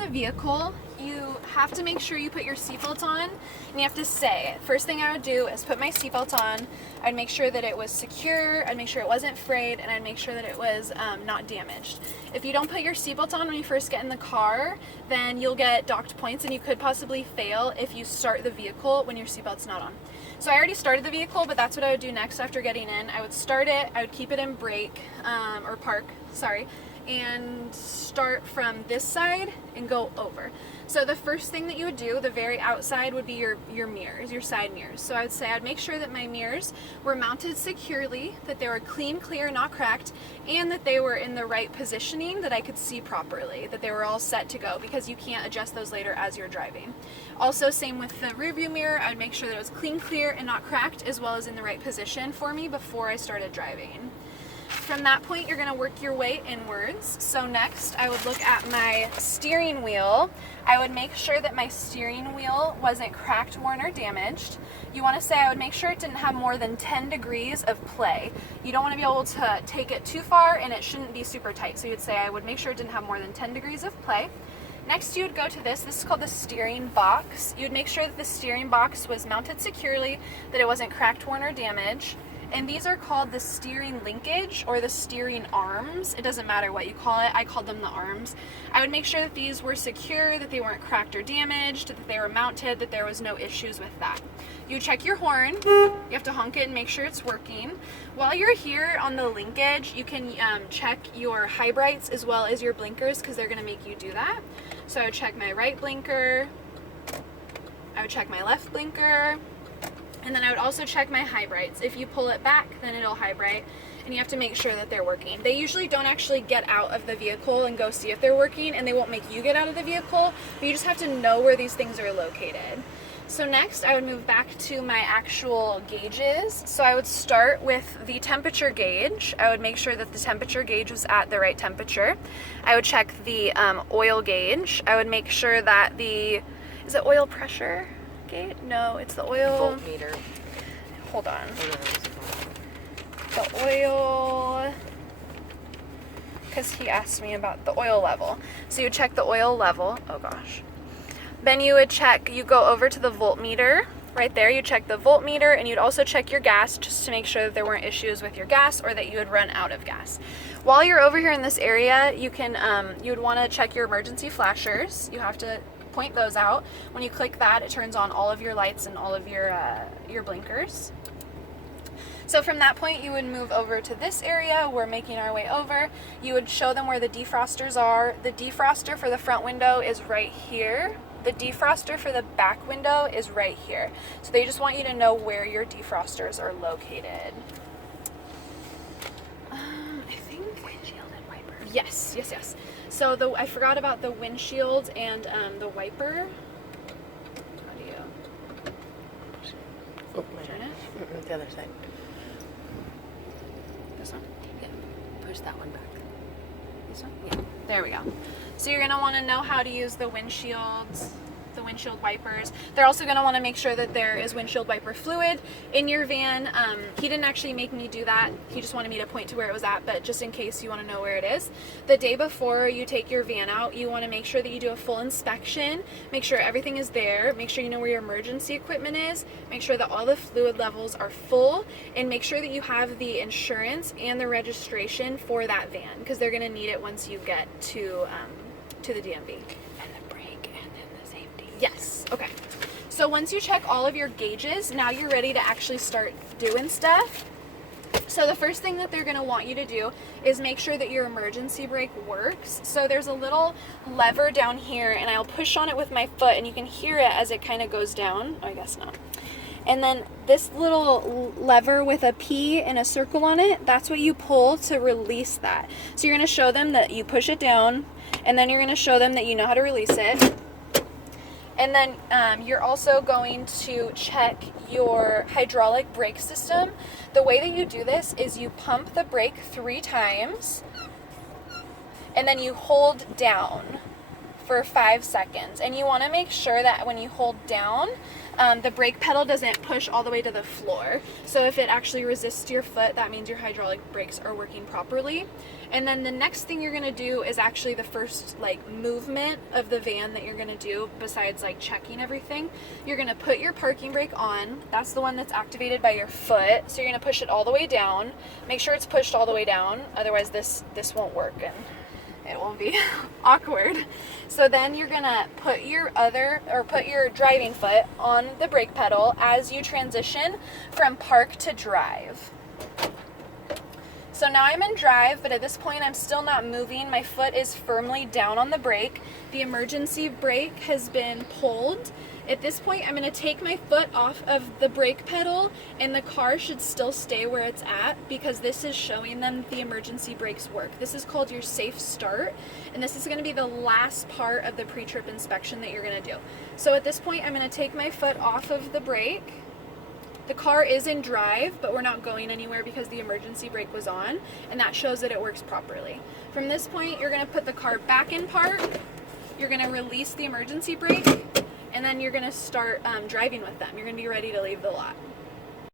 The vehicle, you have to make sure you put your seatbelt on, and you have to say, first thing I would do is put my seatbelt on. I'd make sure that it was secure, I'd make sure it wasn't frayed, and I'd make sure that it was not damaged. If you don't put your seatbelt on when you first get in the car, then you'll get docked points and you could possibly fail if you start the vehicle when your seatbelt's not on. So I already started the vehicle, but that's what I would do next after getting in. I would start it, I would keep it in park, and start from this side and go over. So the first thing that you would do, the very outside, would be your mirrors, your side mirrors. So I would say I'd make sure that my mirrors were mounted securely, that they were clean, clear, not cracked, and that they were in the right positioning, that I could see properly, that they were all set to go, because you can't adjust those later as you're driving. Also, same with the rear view mirror, I'd make sure that it was clean, clear, and not cracked, as well as in the right position for me before I started driving. From that point, you're going to work your way inwards. So next, I would look at my steering wheel. I would make sure that my steering wheel wasn't cracked, worn, or damaged. You want to say I would make sure it didn't have more than 10 degrees of play. You don't want to be able to take it too far, and it shouldn't be super tight. So you'd say I would make sure it didn't have more than 10 degrees of play. Next, you would go to this is called the steering box. You would make sure that the steering box was mounted securely, that it wasn't cracked, worn, or damaged. And these are called the steering linkage or the steering arms. It doesn't matter what you call it. I called them the arms. I would make sure that these were secure, that they weren't cracked or damaged, that they were mounted, that there was no issues with that. You check your horn. You have to honk it and make sure it's working. While you're here on the linkage, you can check your high brights as well as your blinkers, because they're going to make you do that. So I would check my right blinker. I would check my left blinker. And then I would also check my high brights. If you pull it back, then it'll high bright, and you have to make sure that they're working. They usually don't actually get out of the vehicle and go see if they're working, and they won't make you get out of the vehicle, but you just have to know where these things are located. So next, I would move back to my actual gauges. So I would start with the temperature gauge. I would make sure that the temperature gauge was at the right temperature. I would check the oil gauge. I would make sure that is it oil pressure? No, it's the oil voltmeter. Hold on. The oil, because he asked me about the oil level. So you check the oil level. Oh gosh. Then you would you go over to the voltmeter. Right there, you check the voltmeter, and you'd also check your gas just to make sure that there weren't issues with your gas or that you would run out of gas. While you're over here in this area, you would want to check your emergency flashers. You have to point those out. When you click that, it turns on all of your lights and all of your blinkers. So from that point, you would move over to this area. We're making our way over. You would show them where the defrosters are. The defroster for the front window is right here. The defroster for the back window is right here. So they just want you to know where your defrosters are located. I think windshield and wiper. Yes. So I forgot about the windshield and the wiper. How do you turn it? The other side. This one? Yeah. Push that one back. This one? Yeah. There we go. So you're going to want to know how to use the windshields, the windshield wipers. They're also going to want to make sure that there is windshield wiper fluid in your van. He didn't actually make me do that. He just wanted me to point to where it was at, but just in case you want to know where it is. The day before you take your van out, you want to make sure that you do a full inspection, make sure everything is there, make sure you know where your emergency equipment is, make sure that all the fluid levels are full, and make sure that you have the insurance and the registration for that van, because they're going to need it once you get to the DMV. And the brake and then the safety. Yes. Okay. So once you check all of your gauges, now you're ready to actually start doing stuff. So the first thing that they're going to want you to do is make sure that your emergency brake works. So there's a little lever down here, and I'll push on it with my foot, and you can hear it as it kind of goes down. Oh, I guess not. And then this little lever with a P and a circle on it, that's what you pull to release that. So you're going to show them that you push it down, and then you're going to show them that you know how to release it. And then you're also going to check your hydraulic brake system. The way that you do this is you pump the brake 3 times, and then you hold down for 5 seconds. And you want to make sure that when you hold down, the brake pedal doesn't push all the way to the floor. So if it actually resists your foot, that means your hydraulic brakes are working properly. And then the next thing you're gonna do is actually the first like movement of the van that you're gonna do, besides like checking everything. You're gonna put your parking brake on. That's the one that's activated by your foot. So you're gonna push it all the way down. Make sure it's pushed all the way down, otherwise this won't work and it will be awkward. So then you're gonna put your driving foot on the brake pedal as you transition from park to drive. So now I'm in drive, but at this point I'm still not moving. My foot is firmly down on the brake. The emergency brake has been pulled. At this point I'm going to take my foot off of the brake pedal, and the car should still stay where it's at because this is showing them the emergency brakes work. This is called your safe start, and this is going to be the last part of the pre-trip inspection that you're going to do. So at this point I'm going to take my foot off of the brake. The car is in drive, but we're not going anywhere because the emergency brake was on, and that shows that it works properly. From this point, you're going to put the car back in park, you're going to release the emergency brake, and then you're going to start driving with them. You're going to be ready to leave the lot.